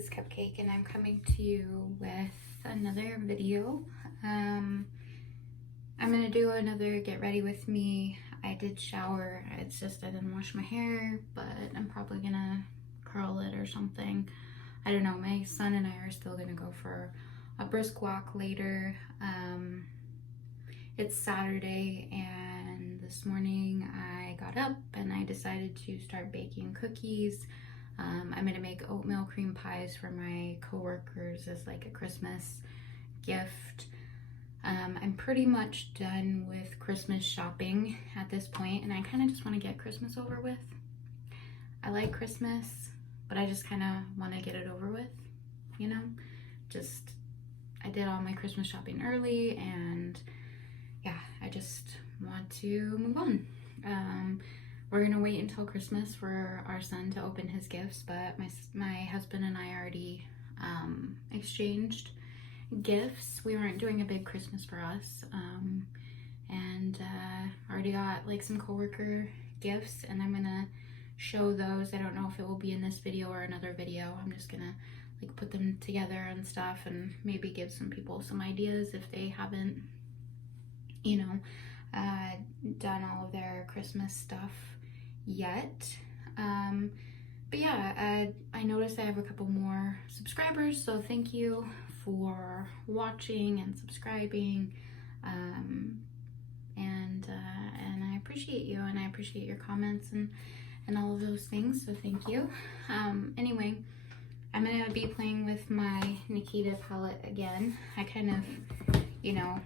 is Cupcake and I'm coming to you with another video. I'm gonna do another get ready with me. I did shower, it's just I didn't wash my hair, but I'm probably gonna curl it or something. I don't know, my son and I are still gonna go for a brisk walk later. It's Saturday and this morning I got up and I decided to start baking cookies. I'm gonna make oatmeal cream pies for my coworkers as like a Christmas gift. I'm pretty much done with Christmas shopping at this point, and I kind of just want to get Christmas over with. I like Christmas, but I just kind of want to get it over with, you know? I did all my Christmas shopping early, and yeah, I just want to move on. We're gonna wait until Christmas for our son to open his gifts, but my husband and I already exchanged gifts. We weren't doing a big Christmas for us, and already got like some coworker gifts, and I'm gonna show those. I don't know if it will be in this video or another video. I'm just gonna like put them together and stuff, and maybe give some people some ideas if they haven't, you know, done all of their Christmas stuff yet. But yeah, I noticed I have a couple more subscribers, so thank you for watching and subscribing, and I appreciate you, and I appreciate your comments and all of those things, so thank you. Anyway, I'm gonna be playing with my Nikita palette again. I kind of, you know,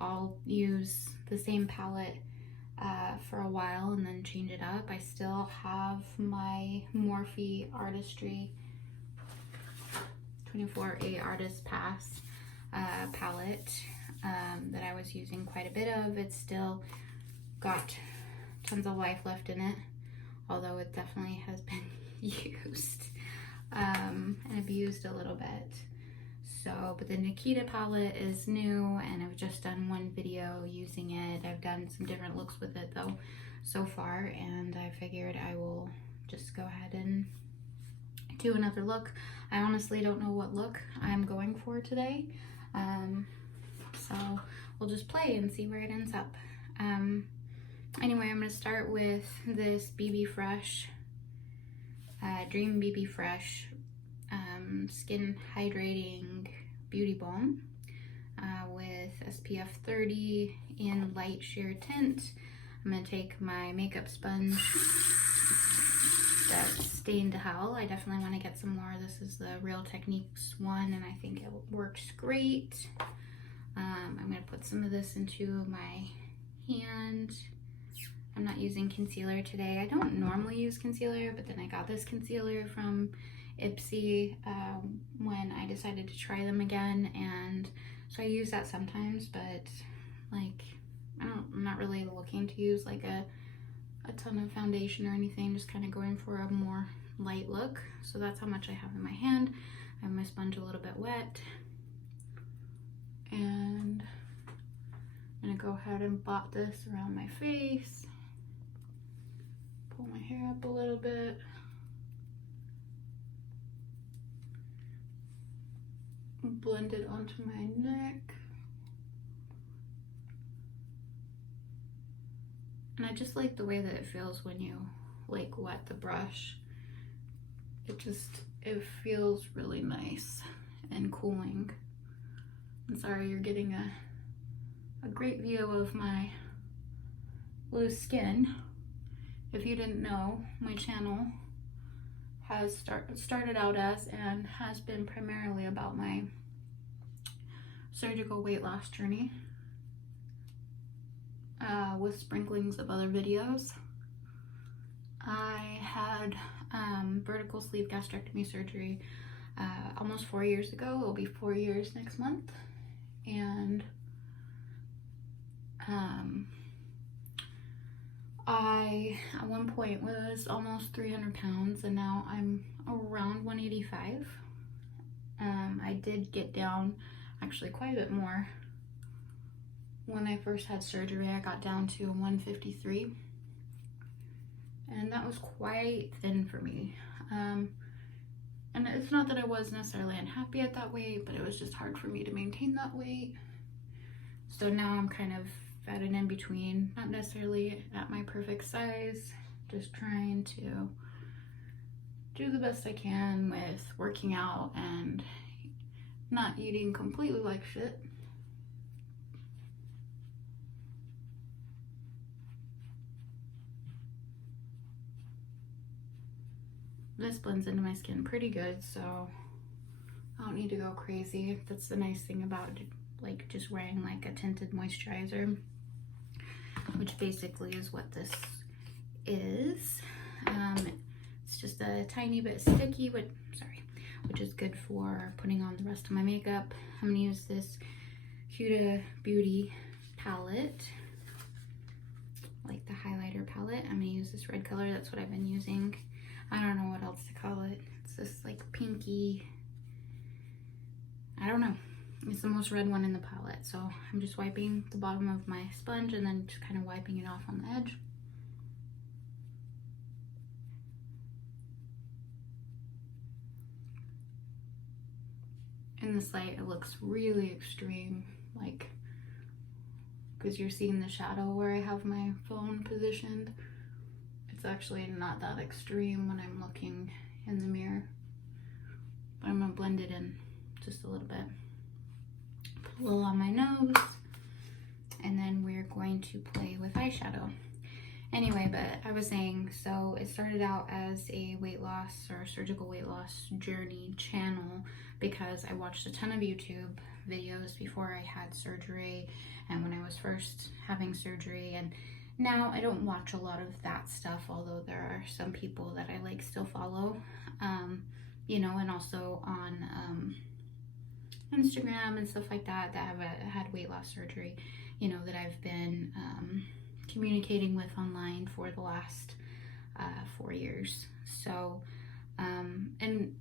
I'll use the same palette for a while and then change it up. I still have my Morphe Artistry 24A Artist Pass palette that I was using quite a bit of. It's still got tons of life left in it, although it definitely has been used and abused a little bit. So, but the Nikita palette is new, and I've just done one video using it. I've done some different looks with it though so far, and I figured I will just go ahead and do another look. I honestly don't know what look I'm going for today, so we'll just play and see where it ends up. Anyway, I'm gonna start with this BB Fresh, Dream BB Fresh Skin Hydrating Beauty Balm with SPF 30 in light sheer tint. I'm gonna take my makeup sponge that's stained to hell. I definitely want to get some more. This is the Real Techniques one, and I think it works great. I'm gonna put some of this into my hand. I'm not using concealer today. I don't normally use concealer, but then I got this concealer from Ipsy when I decided to try them again, and so I use that sometimes, but like I'm not really looking to use like a ton of foundation or anything, just kind of going for a more light look. So that's how much I have in my hand. I have my sponge a little bit wet, and I'm gonna go ahead and blot this around my face, pull my hair up a little bit, blend it onto my neck. And I just like the way that it feels when you like wet the brush. It feels really nice and cooling. I'm sorry you're getting a great view of my loose skin. If you didn't know, my channel has started out as and has been primarily about my surgical weight loss journey, with sprinklings of other videos. I had vertical sleeve gastrectomy surgery almost 4 years ago. It'll be 4 years next month, and I at one point was almost 300 pounds, and now I'm around 185. I did get down actually quite a bit more. When I first had surgery, I got down to 153, and that was quite thin for me. And it's not that I was necessarily unhappy at that weight, but it was just hard for me to maintain that weight. So now I'm kind of at an in-between, not necessarily at my perfect size, just trying to do the best I can with working out and not eating completely like shit. This blends into my skin pretty good, so I don't need to go crazy. That's the nice thing about like just wearing like a tinted moisturizer, which basically is what this is. It's just a tiny bit sticky, which is good for putting on the rest of my makeup. I'm gonna use this Huda Beauty palette, like the highlighter palette. I'm gonna use this red color. That's what I've been using. I don't know what else to call it. It's this like pinky, I don't know. It's the most red one in the palette. So I'm just wiping the bottom of my sponge and then just kind of wiping it off on the edge. In this light, it looks really extreme, like, because you're seeing the shadow where I have my phone positioned. It's actually not that extreme when I'm looking in the mirror. But I'm gonna blend it in just a little bit. Put a little on my nose, and then we're going to play with eyeshadow. Anyway, but I was saying, so it started out as a weight loss or surgical weight loss journey channel because I watched a ton of YouTube videos before I had surgery and when I was first having surgery, and now I don't watch a lot of that stuff, although there are some people that I like still follow, you know, and also on Instagram and stuff like that that have had weight loss surgery, you know, that I've been communicating with online for the last 4 years. So and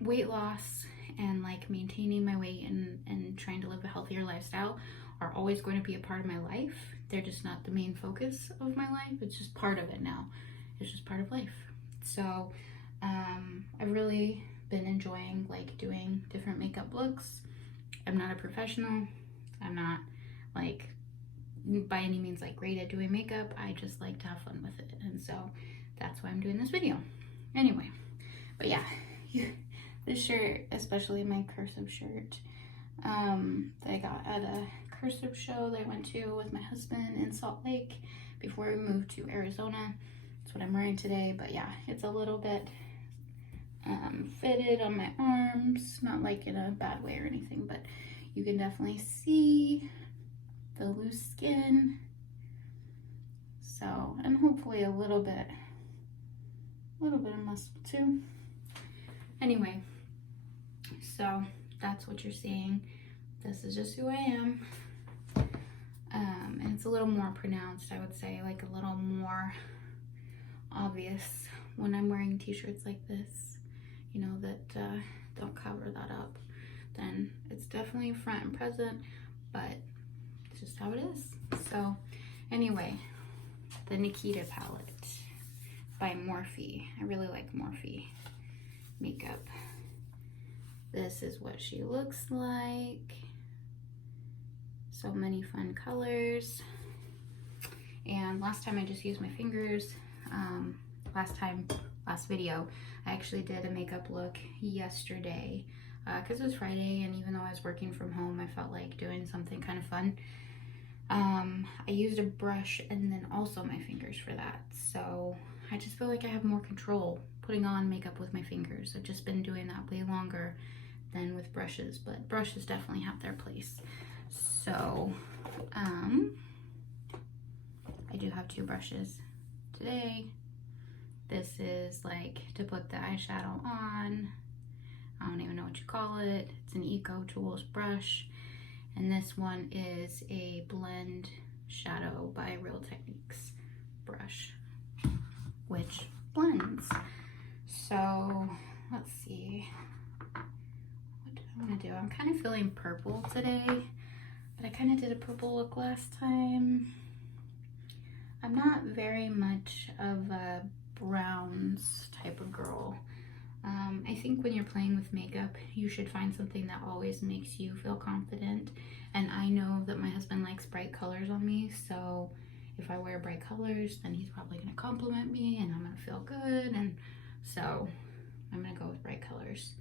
weight loss and like maintaining my weight and trying to live a healthier lifestyle are always going to be a part of my life. They're just not the main focus of my life. It's just part of it now. It's just part of life. So I've really been enjoying like doing different makeup looks. I'm not a professional. I'm not like by any means like great at doing makeup. I just like to have fun with it, and so that's why I'm doing this video. Anyway, but yeah, this shirt, especially my cursive shirt, that I got at a cursive show that I went to with my husband in Salt Lake before we moved to Arizona. That's what I'm wearing today. But yeah, it's a little bit fitted on my arms, not like in a bad way or anything, but you can definitely see the loose skin. So, and hopefully a little bit of muscle too. Anyway, so that's what you're seeing. This is just who I am. And it's a little more pronounced, I would say, like a little more obvious when I'm wearing t-shirts like this, you know, that don't cover that up. Then it's definitely front and present, but it's just how it is. So anyway, the Nikita palette by Morphe. I really like Morphe makeup. This is what she looks like. So many fun colors. And last time I just used my fingers. Last video, I actually did a makeup look yesterday because it was Friday, and even though I was working from home, I felt like doing something kind of fun. I used a brush and then also my fingers for that. So I just feel like I have more control putting on makeup with my fingers. I've just been doing that way longer than with brushes, but brushes definitely have their place. So I do have 2 brushes today. This is like to put the eyeshadow on. I don't even know what you call it. It's an Eco Tools brush. And this one is a Blend Shadow by Real Techniques brush, which blends. So let's see. What do I want to do? I'm kind of feeling purple today, but I kind of did a purple look last time. I'm not very much of a browns type of girl. I think when you're playing with makeup, you should find something that always makes you feel confident. And I know that my husband likes bright colors on me, so if I wear bright colors, then he's probably gonna compliment me and I'm gonna feel good. And so I'm gonna go with bright colors.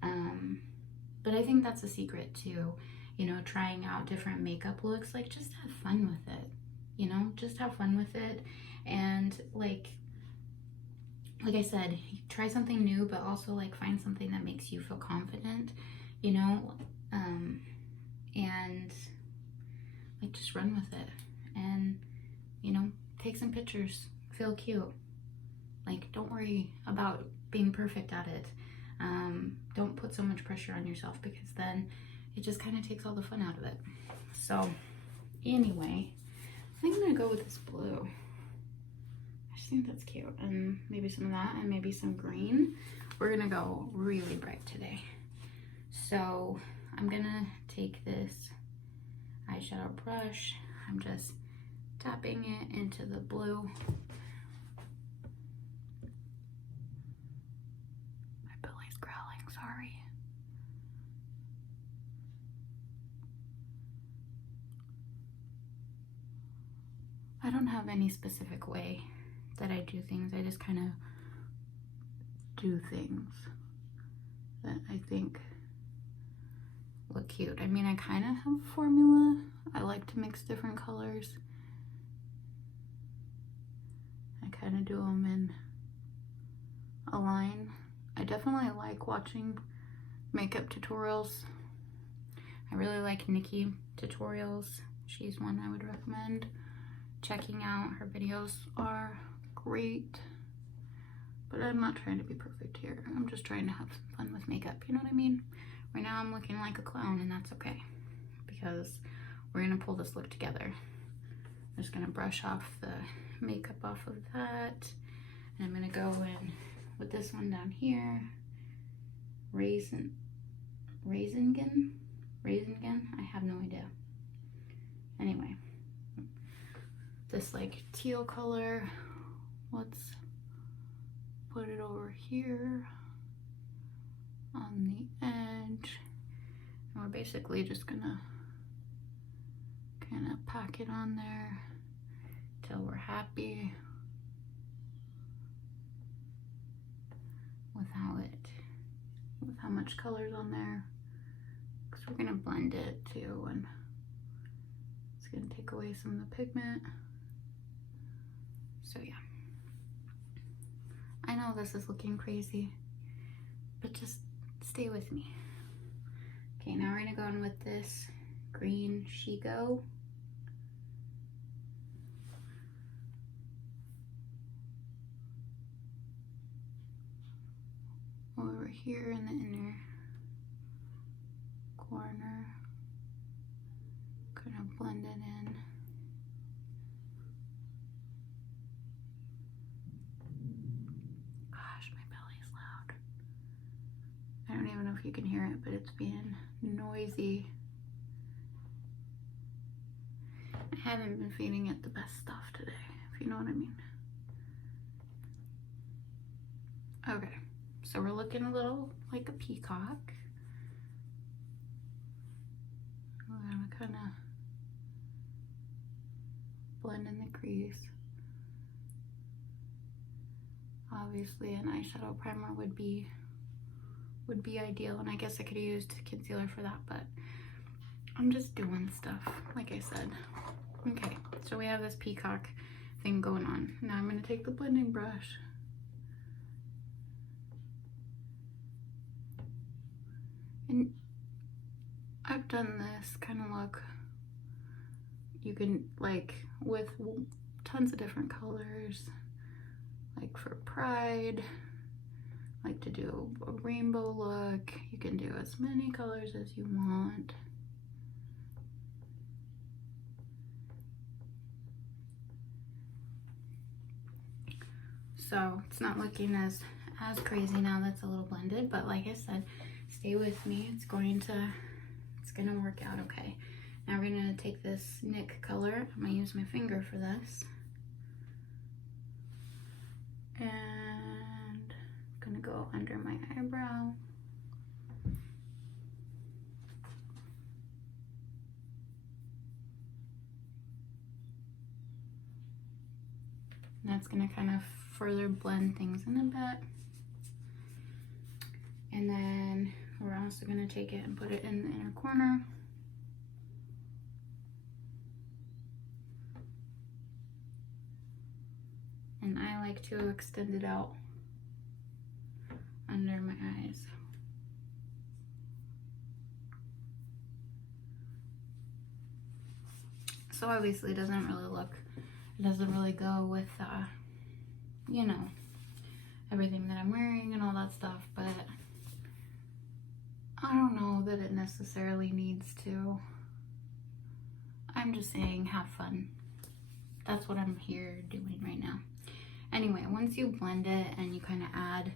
But I think that's a secret too, you know, trying out different makeup looks. Like, just have fun with it, you know, just have fun with it. And like I said, try something new, but also like find something that makes you feel confident, you know, and like just run with it, and you know, take some pictures, feel cute. Like, don't worry about being perfect at it. Don't put so much pressure on yourself, because then it just kind of takes all the fun out of it. So anyway, I think I'm gonna go with this blue. I just think that's cute, and maybe some of that, and maybe some green. We're gonna go really bright today. So I'm gonna take this eyeshadow brush. I'm just tapping it into the blue. My belly's growling, sorry. I don't have any specific way that I do things. I just kind of do things that I think look cute. I mean, I kind of have a formula. I like to mix different colors. I kind of do them in a line. I definitely like watching makeup tutorials. I really like Nikki tutorials. She's one I would recommend checking out. Her videos are great, but I'm not trying to be perfect here. I'm just trying to have some fun with makeup, you know what I mean? Right now I'm looking like a clown, and that's okay, because we're gonna pull this look together. I'm just gonna brush off the makeup off of that, and I'm gonna go in with this one down here. Raisin Gun? I have no idea. Anyway, this like teal color, let's put it over here on the edge, and we're basically just gonna kind of pack it on there till we're happy with how much color's on there, because we're gonna blend it too, and it's gonna take away some of the pigment. So yeah, I know this is looking crazy, but just stay with me. Okay, now we're gonna go in with this green Shigo. Over here in the inner corner, gonna blend it in. Gosh, my belly's loud. I don't even know if you can hear it, but it's being noisy. I haven't been feeding it the best stuff today, if you know what I mean. Okay, so we're looking a little like a peacock. We're gonna kind of blend in the crease. Obviously an eyeshadow primer would be ideal, and I guess I could have used concealer for that, but I'm just doing stuff, like I said. Okay, so we have this peacock thing going on. Now I'm gonna take the blending brush and I've done this kind of look. You can, like, with tons of different colors, like for Pride, like to do a rainbow look. You can do as many colors as you want. So it's not looking as crazy now that's a little blended, but like I said, stay with me. It's gonna work out okay. Now we're gonna take this Nick color. I'm gonna use my finger for this. And I'm gonna go under my eyebrow. That's gonna kind of further blend things in a bit. And then we're also gonna take it and put it in the inner corner. And I like to extend it out under my eyes. So obviously it doesn't really go with, you know, everything that I'm wearing and all that stuff, but I don't know that it necessarily needs to. I'm just saying, have fun. That's what I'm here doing right now. Anyway, once you blend it and you kind of add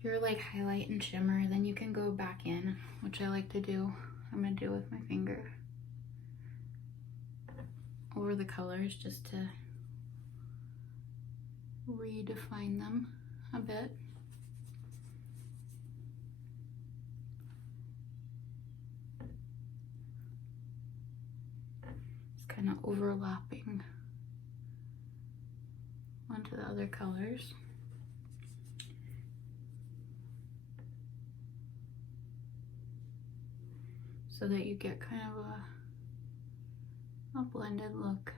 your like highlight and shimmer, then you can go back in, which I like to do. I'm gonna do with my finger over the colors just to redefine them a bit. It's kind of overlapping onto the other colors. So that you get kind of a blended look.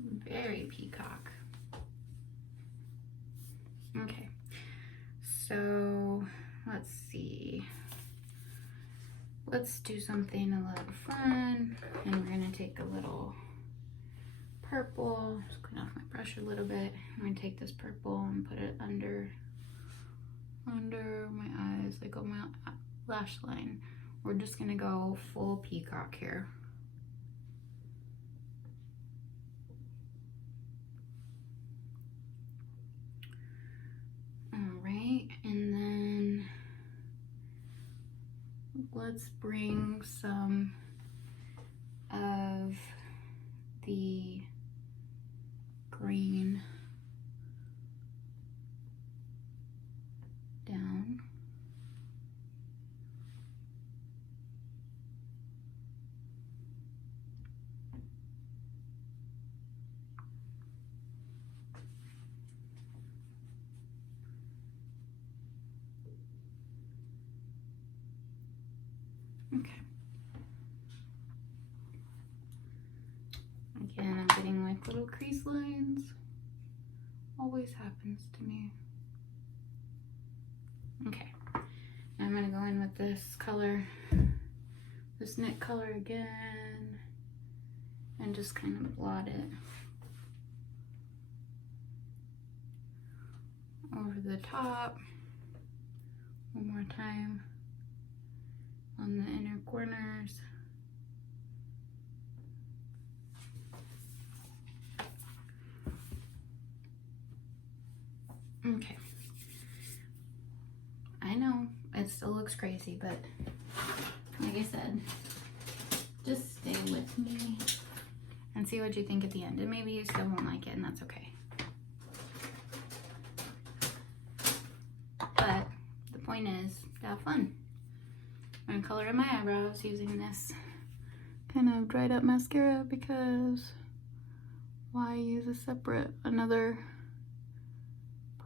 Very peacock. Okay, so let's see. Let's do something a little fun, and we're gonna take a little purple. Just clean off my brush a little bit. I'm gonna take this purple and put it under my eyes, like on my lash line. We're just gonna go full peacock here. All right, and then let's bring some of the green down. Okay. Again, I'm getting like little crease lines. Always happens to me. Okay. Now I'm gonna go in with this color, this knit color again, and just kind of blot it over the top one more time on the inner corners. Okay. I know it still looks crazy, but like I said, just stay with me and see what you think at the end. And maybe you still won't like it, and that's okay. But the point is to have fun. I'm gonna color in my eyebrows using this kind of dried up mascara, because why use another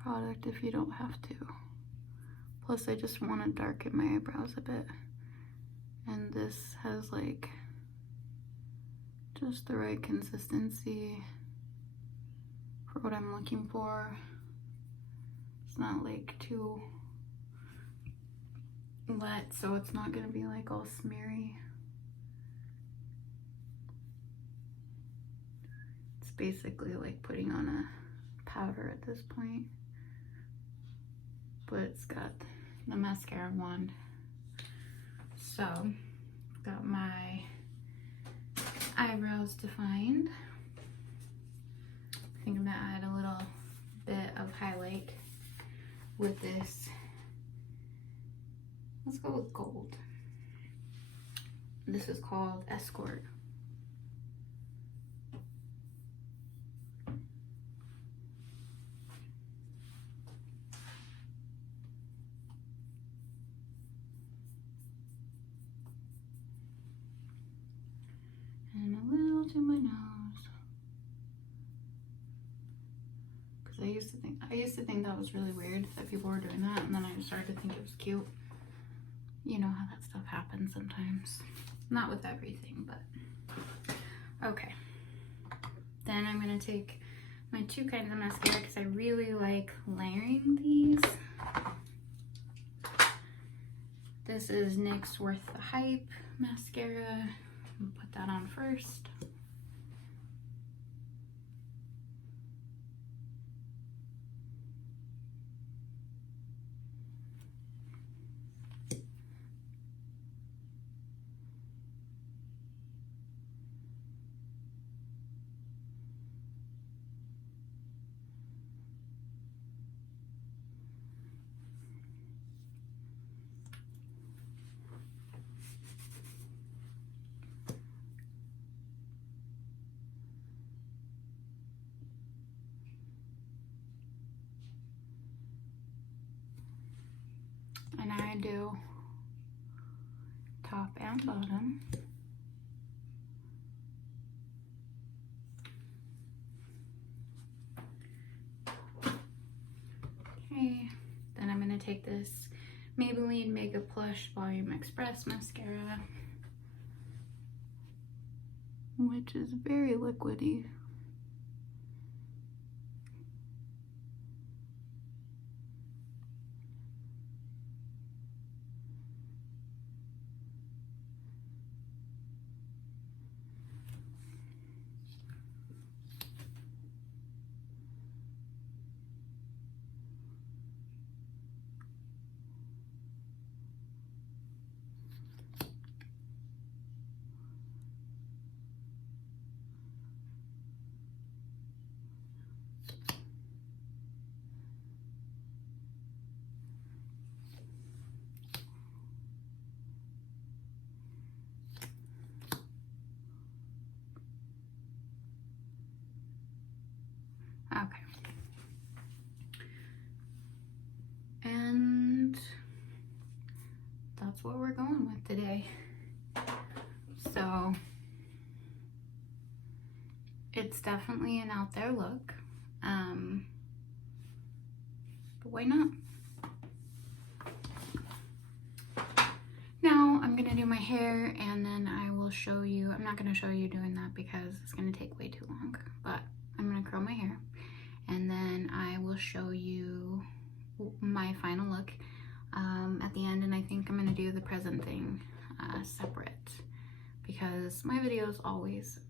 product if you don't have to? Plus I just want to darken my eyebrows a bit, and this has like just the right consistency for what I'm looking for. It's not like too wet, so it's not gonna be like all smeary. It's basically like putting on a powder at this point, but it's got the mascara wand. So, got my eyebrows defined. I think I'm gonna add a little bit of highlight with this. Let's go with gold. This is called Escort. all to my nose. Because I used to think that was really weird that people were doing that, and then I started to think it was cute. You know how that stuff happens sometimes. Not with everything, but okay. Then I'm gonna take my two kinds of mascara because I really like layering these. This is NYX's Worth the Hype mascara. I'll put that on first. And I do top and bottom. Okay, then I'm gonna take this Maybelline Mega Plush Volume Express mascara, which is very liquidy. Okay. And that's what we're going with today. So it's definitely an out there look. But why not? Now I'm gonna do my hair and then I will show you. I'm not gonna show you doing that because it's gonna take way too long, but I'm gonna curl my hair and then I will show you my final look at the end. And I think I'm gonna do the present thing separate because my videos always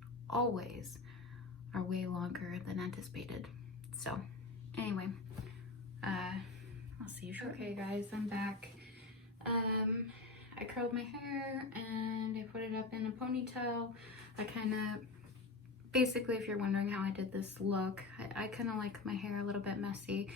are way longer than anticipated. So anyway, I'll see you shortly. Okay guys, I'm back. I curled my hair and I put it up in a ponytail. I kind of, basically if you're wondering how I did this look, I kind of like my hair a little bit messy,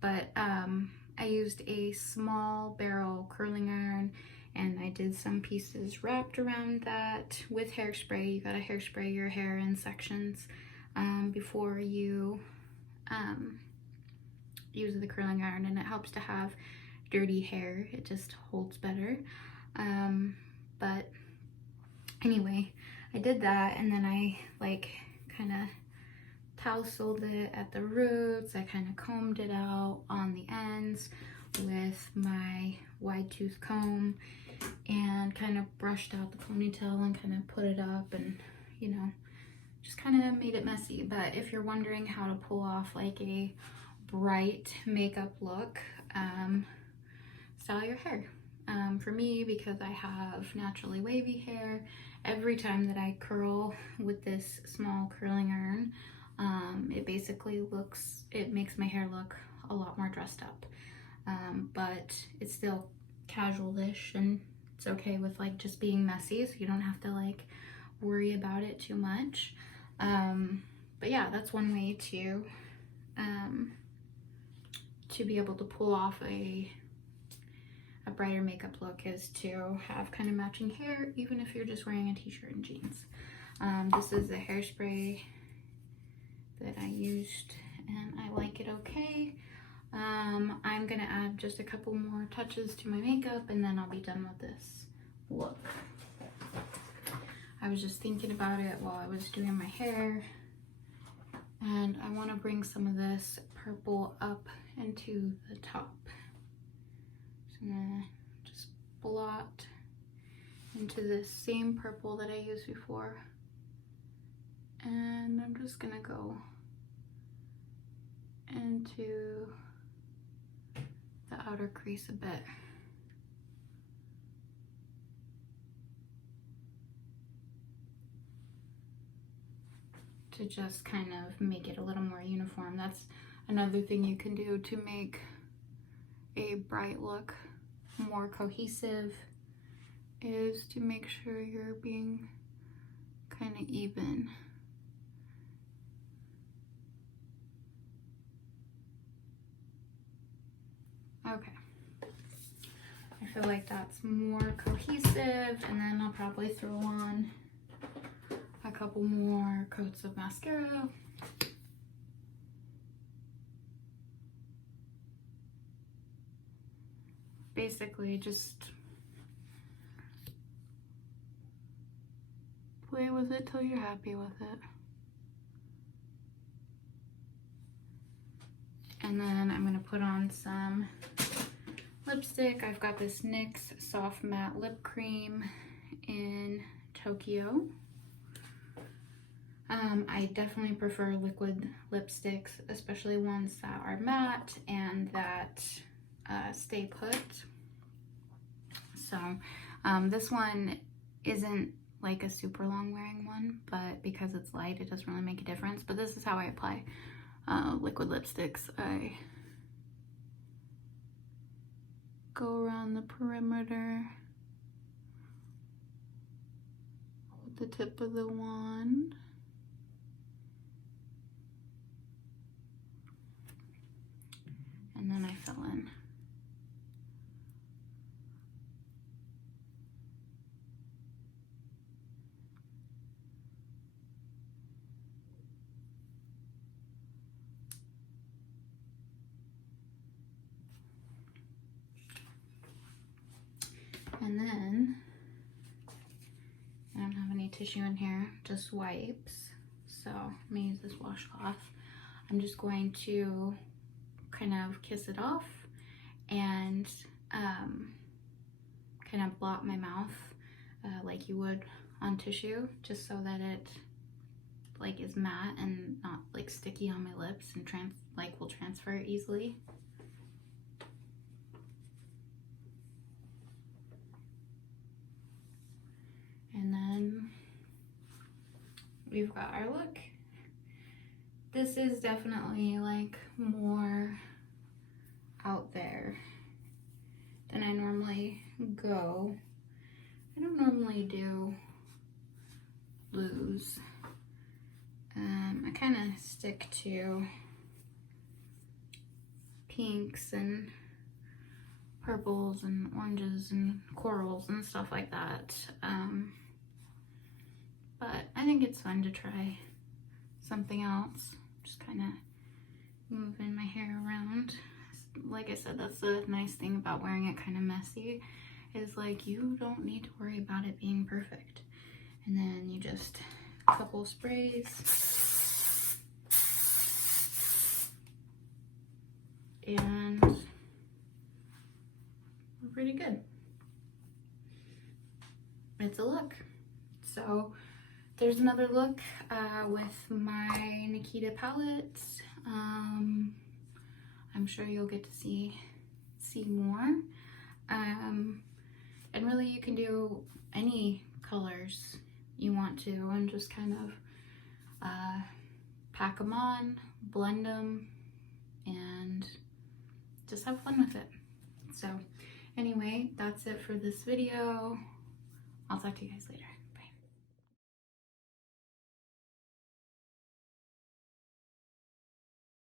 but I used a small barrel curling iron and I did some pieces wrapped around that with hairspray. You gotta hairspray your hair in sections before you use the curling iron, and it helps to have dirty hair. It just holds better. But anyway, I did that and then I like kind of tousled it at the roots. I kind of combed it out on the ends with my wide tooth comb and kind of brushed out the ponytail and kind of put it up and, you know, just kind of made it messy. But if you're wondering how to pull off like a bright makeup look, style your hair. For me, because I have naturally wavy hair, every time that I curl with this small curling iron, it basically it makes my hair look a lot more dressed up. But it's still casual-ish and it's okay with like just being messy, so you don't have to like worry about it too much. But yeah, that's one way to be able to pull off a brighter makeup look, is to have kind of matching hair, even if you're just wearing a t-shirt and jeans. This is the hairspray that I used and I like it okay. I'm gonna add just a couple more touches to my makeup and then I'll be done with this look. I was just thinking about it while I was doing my hair, and I want to bring some of this purple up into the top. So I'm gonna just blot into this same purple that I used before, and I'm just gonna go into the outer crease a bit. To just kind of make it a little more uniform. That's another thing you can do to make a bright look more cohesive, is to make sure you're being kind of even. Okay, I feel like that's more cohesive, and then I'll probably throw on a couple more coats of mascara. Basically just play with it till you're happy with it. And then I'm gonna put on some lipstick. I've got this NYX Soft Matte Lip Cream in Tokyo. I definitely prefer liquid lipsticks, especially ones that are matte and that stay put. So this one isn't like a super long wearing one, but because it's light, it doesn't really make a difference. But this is how I apply liquid lipsticks. I go around the perimeter with the tip of the wand. And then I fill in. And then, I don't have any tissue in here, just wipes. So I'm gonna use this washcloth. I'm just going to kind of kiss it off and kind of blot my mouth like you would on tissue, just so that it like is matte and not like sticky on my lips and will transfer easily. And then we've got our look. This is definitely like more out there than I normally go. I don't normally do blues. I kind of stick to pinks and purples and oranges and corals and stuff like that. But I think it's fun to try something else. Just kind of moving my hair around. Like I said, that's the nice thing about wearing it kind of messy, is like you don't need to worry about it being perfect. And then you just a couple sprays. And we're pretty good. It's a look. So there's another look with my Nikita palettes. I'm sure you'll get to see more. And really you can do any colors you want to and just kind of pack them on, blend them, and just have fun with it. So anyway, that's it for this video. I'll talk to you guys later.